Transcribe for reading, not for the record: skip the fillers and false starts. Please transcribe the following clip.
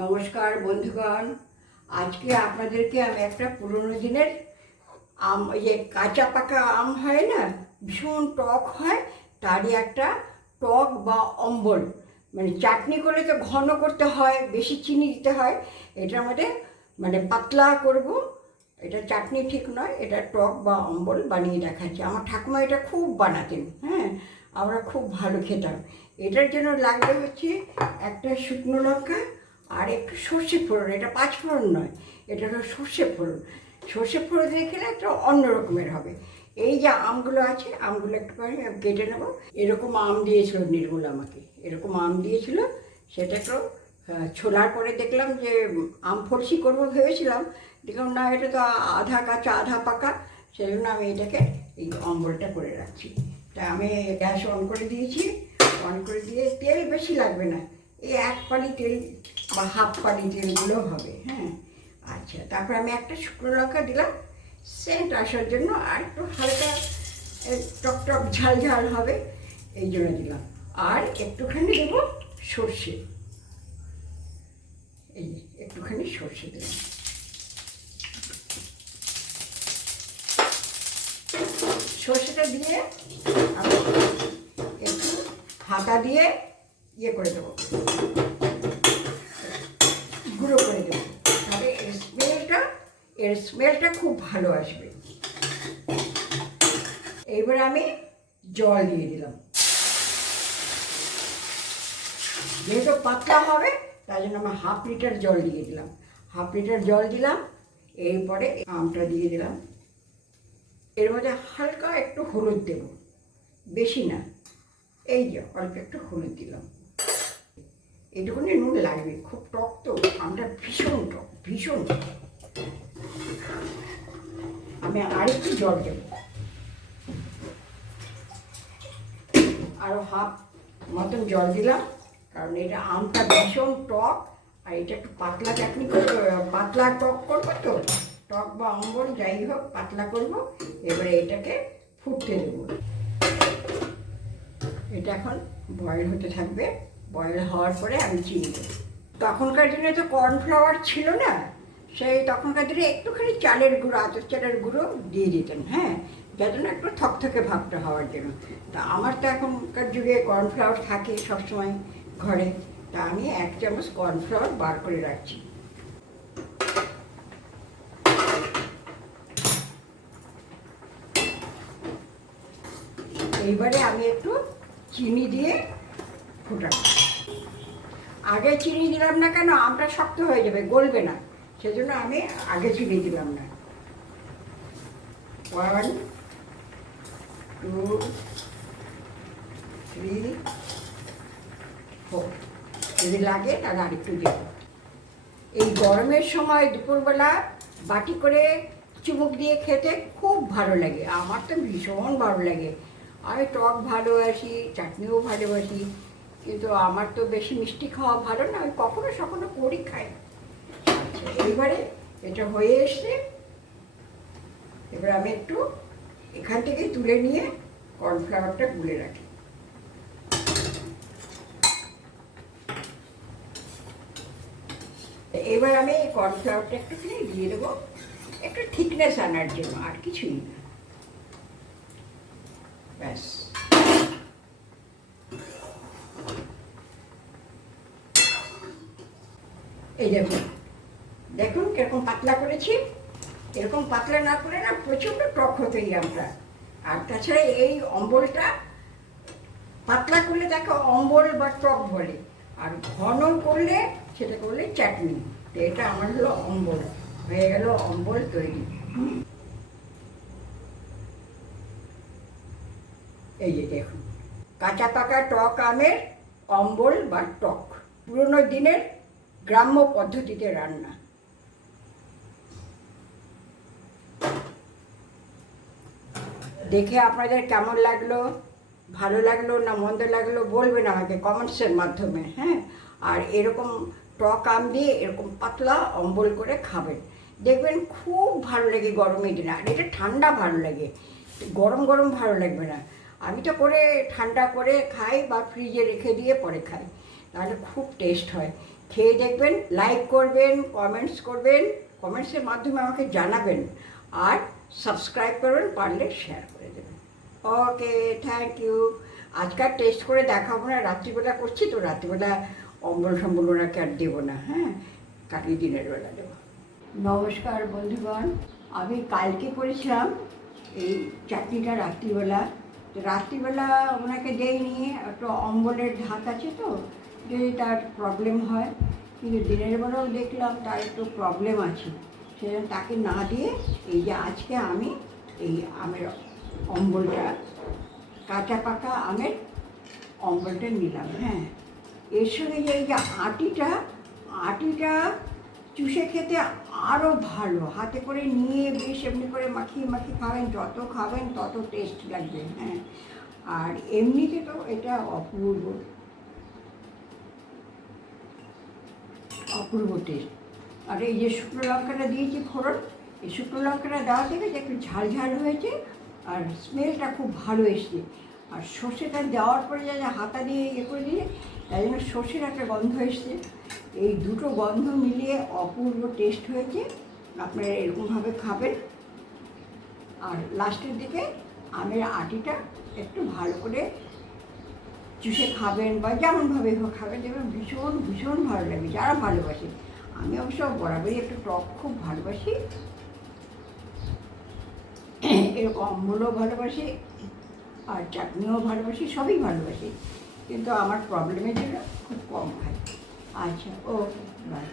নমস্কার বন্ধুগণ। আজকে আপনাদেরকে আমি একটা পুরনো দিনের আম, যে কাঁচা পাকা আম হয় না, ভীষণ টক হয়, তারই একটা টক বা অম্বল, মানে চাটনি করলে তো ঘন করতে হয়, বেশি চিনি দিতে হয়, এটার মধ্যে মানে পাতলা করব। এটা চাটনি ঠিক নয়, এটা টক বা অম্বল বানিয়ে দেখাচ্ছি। আমার ঠাকুমা এটা খুব বানাতেন, হ্যাঁ, আমরা খুব ভালো খেতাম। এটার জন্য লাগবে হচ্ছে একটা শুকনো লঙ্কা আর একটু সর্ষে ফোড়ন। এটা পাঁচ ফোড়ন নয়, এটা হলো সর্ষে ফোড়ন। সর্ষে ফোড়ন দিয়ে খেলে একটা অন্য রকমের হবে। এই যে আমগুলো আছে, আমগুলো একটুখানি আমি কেটে নেবো। এরকম আম দিয়েছিল নির্মূল আমাকে, এরকম আম দিয়েছিল। সেটা একটু ছোলার পরে দেখলাম যে আম ফলসি করবো ভেবেছিলাম, দেখলাম না, এটা তো আধা কাঁচা আধা পাকা, সেই জন্য আমি এটাকে এই অম্বলটা করে রাখছি। তা আমি গ্যাস অন করে দিয়েছি। অন করে দিয়ে তেল বেশি লাগবে না, এই এক পানি তেল বা হাফ পানি তেলগুলো হবে, হ্যাঁ। আচ্ছা, তারপর আমি একটা শুকনো লঙ্কা দিলাম সেন্ট আসার জন্য, আর একটু হালকা টক টক ঝাল ঝাল হবে এই জন্য দিলাম। আর একটুখানি দেবো সর্ষে, এই একটুখানি সর্ষে দিলাম। সর্ষেটা দিয়ে আমি একটু হাতা দিয়ে ইয়ে করে দেবো, গুঁড়ো করে দেবো, তাহলে এর স্মেলটা খুব ভালো আসবে। এইবারে আমি জল দিয়ে দিলাম, যেহেতু পাতলা হবে তাই জন্য আমি হাফ লিটার জল দিয়ে দিলাম। হাফ লিটার জল দিলাম, এরপরে আমটা দিয়ে দিলাম। এর মধ্যে হালকা একটু হলুদ দেব, বেশি না, এই যে অল্প একটু হলুদ দিলাম। এইটুকুনি নুন লাগবে, খুব টক তো আমটা, ভীষণ টক, ভীষণ টক। আমি আরেকটু জল দেব, আরও হাফ মতন জল দিলাম, কারণ এটা আমটা ভীষণ টক, আর এটা একটু পাতলা চাটনি করবো, পাতলা টক করবো তো, টক বা অম্বল যাই হোক পাতলা করব। এবারে এটাকে ফুটতে দেবো। এটা এখন বয়েল হতে থাকবে, বয়েল হওয়ার পরে আমি চিনি দেবো। তখনকার দিনে তো কর্নফ্লাওয়ার ছিল না, সেই তখনকার দিনে একটুখানি চালের গুঁড়ো, আতর চালের গুঁড়ো দিয়ে দিতেন, হ্যাঁ, যার জন্য একটু থকথকে ভাবটা হওয়ার জন্য। তা আমার তো এখনকার যুগে কর্নফ্লাওয়ার থাকে সবসময় ঘরে, তা আমি 1 চামচ কর্নফ্লাওয়ার বার করে রাখছি। এইবারে আমি একটু চিনি দিয়ে ফোটাবো। আগে চিনি দিলাম না কেন, আমটা শক্ত হয়ে যাবে, গলবে না, সেজন্য আমি আগে চিনি দিলাম না। 1 2 3 4, যদি লাগে তাহলে আরেকটু দেব। এই গরমের সময় দুপুরবেলা বাটি করে চুমুক দিয়ে খেতে খুব ভালো লাগে, আমার তো ভীষণ ভালো লাগে। আমি টক ভালোবাসি, চাটনিও ভালোবাসি, কিন্তু আমার তো বেশি মিষ্টি খাওয়া ভালো না, আমি কখনো সখনো করি খাই। আচ্ছা, এইবারে এটা হয়ে এসছে। এবার আমি একটু এখান থেকে তুলে নিয়ে কর্নফ্লাওয়ারটা গুলে রাখি। এবার আমি এই কর্নফ্লাওয়ারটা একটুখানি দিয়ে দেবো, একটু থিকনেস আনার জন্য, আর কিছুই না, ব্যাস। এই দেখুন, দেখুন কিরকম পাতলা করেছি। এরকম পাতলা না করে না প্রচণ্ড টক হতো এই আমটা। আর তাছাড়া এই অম্বলটা পাতলা করলে তাকে অম্বল বা টক বলে, আর ঘন করলে সেটা করলে চাটনি। তো এটা আমার হলো অম্বল, হয়ে গেল অম্বল তৈরি। এই যে দেখুন, কাঁচা পাকা টক আমের অম্বল বা টক, পুরনো দিনের গ্রাম্য পদ্ধতিতে রান্না। দেখে আপনাদের কেমন লাগলো, ভালো লাগলো না মন্দ লাগলো বলবেন আমাকে কমেন্টসের মাধ্যমে, হ্যাঁ। আর এরকম টক আম দিয়ে এরকম পাতলা অম্বল করে খাবেন, দেখবেন খুব ভালো লাগে গরমের দিনে। আর এটা ঠান্ডা ভালো লাগে, গরম গরম ভালো লাগবে না। আমি তো করে ঠান্ডা করে খাই বা ফ্রিজে রেখে দিয়ে পরে খাই, তাহলে খুব টেস্ট হয়। খেয়ে দেখবেন, লাইক করবেন, কমেন্টস করবেন, কমেন্টসের মাধ্যমে আমাকে জানাবেন, আর সাবস্ক্রাইব করবেন, পারলে শেয়ার করে দেবেন। ওকে, থ্যাংক ইউ। আজকাল টেস্ট করে দেখাবো না, রাত্রিবেলা করছি তো, রাত্রিবেলা অম্বল সম্বল ওনাকে আর দেবো না, হ্যাঁ, কাটিয়ে দিনের বেলা দেবো। নমস্কার বন্ধুগণ, আমি কালকে করেছিলাম এই চাটনিটা রাত্রিবেলা। তো রাত্রিবেলা ওনাকে দেইনি, একটু অম্বলের ধাত আছে তো, যদি তার প্রবলেম হয়, কিন্তু দিনের বেলাও দেখলাম তার একটু প্রবলেম আছে, সেজন্য তাকে না দিয়ে এই যে আজকে আমি এই আমের অম্বলটা, কাঁচা পাকা আমের অম্বলটা নিলাম। হ্যাঁ, এর সঙ্গে যে এই যে আটিটা চুষে খেতে আরও ভালো, হাতে করে নিয়ে বেশ এমনি করে মাখিয়ে মাখিয়ে খাবেন, যত খাবেন তত টেস্ট লাগবে। হ্যাঁ, আর এমনিতে তো এটা অপূর্ব অপূর্ব টেস্ট। আর এই যে শুকনো লঙ্কাটা দিয়েছি ফোড়ন, এই শুকনো লঙ্কাটা দেওয়া থেকে যে একটু ঝাল ঝাল হয়েছে, আর স্মেলটা খুব ভালো এসছে। আর সর্ষেটা দেওয়ার পরে যা হাতা দিয়ে ইয়ে করে দিয়ে, তাই জন্য সর্ষের একটা গন্ধ এসছে। এই দুটো গন্ধ মিলিয়ে অপূর্ব টেস্ট হয়েছে। আপনারা এরকমভাবে খাবেন। আর লাস্টের দিকে আমের আটিটা একটু ভালো করে চুষে খাবেন, বা যেমনভাবে খাবেন, দেখবেন ভীষণ ভীষণ ভালো লাগবে যারা ভালোবাসে। আমি অবশ্য বরাবরই একটু টক খুব ভালোবাসি, এরকম অম্বলও ভালোবাসি, আর চাটনিও ভালোবাসি, সবই ভালোবাসি, কিন্তু আমার প্রবলেমের জন্য খুব কম খাই। আচ্ছা, ওকে, বাই।